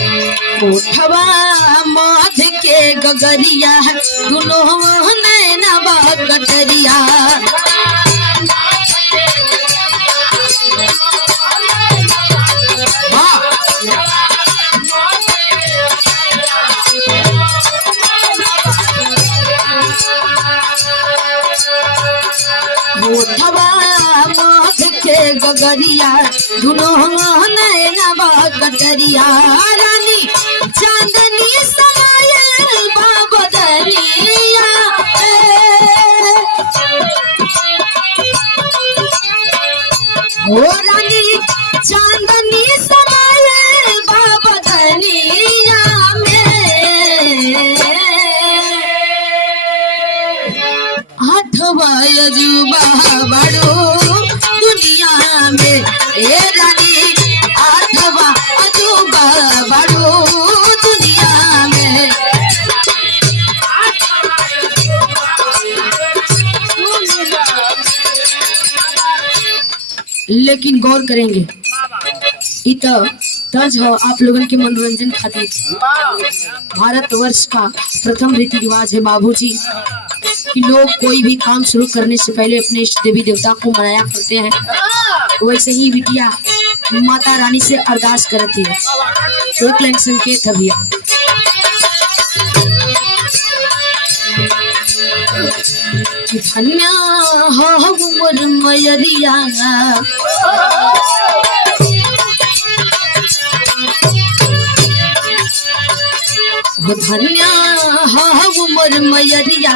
उठवा माथ के गगरिया दुनो नैनवा कटरिया उठवा माथ के गगरिया दुनो नैनवा कटरिया रानी चांदनी समायल बाबदरिया ओ रानी चांदनी समायल बाबदरिया में आठवा अजूबा बड़ो दुनिया में ए रानी आठवा अजूबा बड़ो दुनिया में। लेकिन गौर करेंगे इत तर्ज हो आप लोगों के मनोरंजन खातिर भारतवर्ष का प्रथम रीति रिवाज है बाबूजी कि लोग कोई भी काम शुरू करने से पहले अपने इष्ट देवी देवता को मनाया करते हैं। वैसे ही बिटिया माता रानी से अरदास करती है। एक लाइन संकेत है भैया। धन्या हो मोर मयरिया धन्या हो मोर मयरिया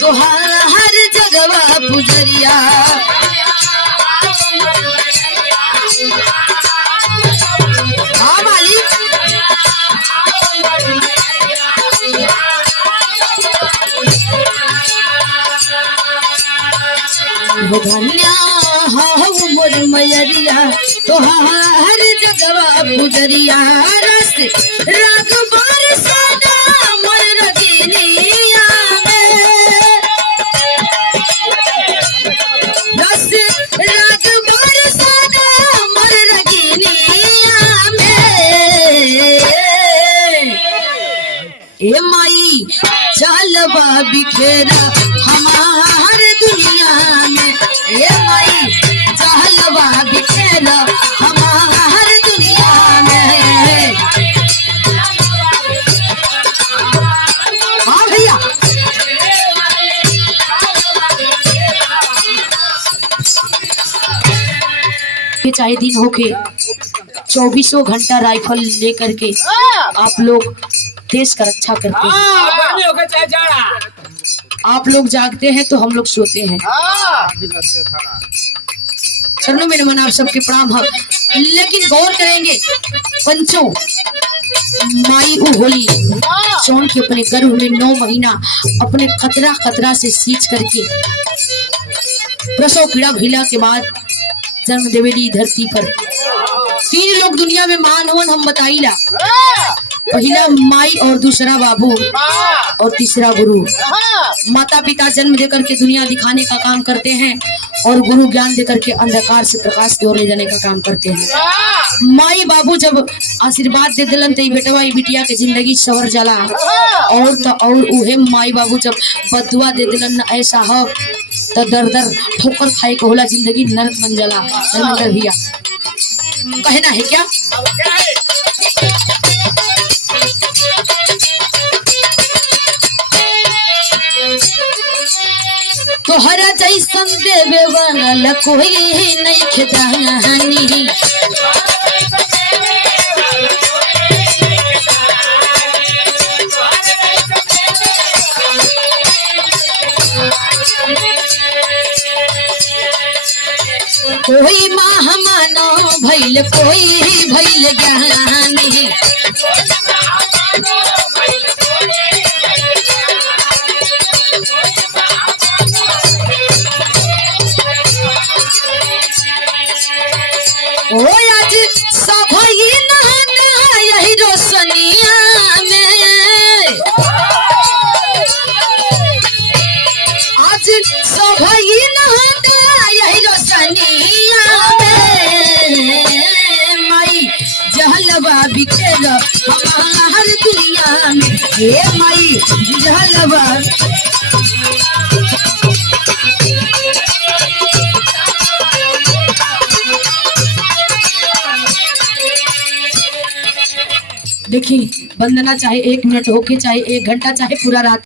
तोहार हर जगवा पुजरिया हाँ मालिक धन्या हो मोर मयरिया तोहार जगवा पुजरिया रस रागबार सदा मोर रगिनिया में रस रागबार सदा मोर रगिनिया में ए माई चलबा बिखेरा हमार दुनिया में ए माई चलबा बिखेरा हमार दुनिया में। हाँ भैया चाहे दिन होके 24 घंटा राइफल लेकर के आप लोग देश का रक्षा करते हैं। आप लोग जागते हैं तो हम लोग सोते हैं। चरणों में नमन आप सबके प्रणाम है। लेकिन गौर करेंगे पंचों माई होली चौन के अपने गर्भ में 9 महीना अपने खतरा से सींच करके प्रसव पीड़ा भीला के बाद जन्म देवेली धरती पर 3 लोग दुनिया में महान होवन हम बताइला। पहला माई और दूसरा बाबू और तीसरा गुरु। माता पिता जन्म देकर के दुनिया दिखाने का काम करते हैं और गुरु ज्ञान देकर के अंधकार से प्रकाश की ओर ले जाने का काम करते हैं। माई बाबू जब आशीर्वाद दे दिलन तो बेटवा बिटिया के जिंदगी सवर जाला और उहे माई बाबू जब बदुआ दे दिलन ऐसा हो तो दर दर ठोकर खाए को होला जिंदगी नरक बन जाला। भैया कहना है क्या? तोहरा जैसन देवे वाला कोई नहीं खेदानी कोई माँ मानो भैल कोई भैल ज्ञानी ओ आज सब नहाना यही रोशनिया में आज सब नहाना यही रोशनिया में माई जहलवा बिखेरा हमार दुनिया में हे माई जहलवा। देखिए वंदना चाहे 1 मिनट होके चाहे 1 घंटा चाहे पूरा रात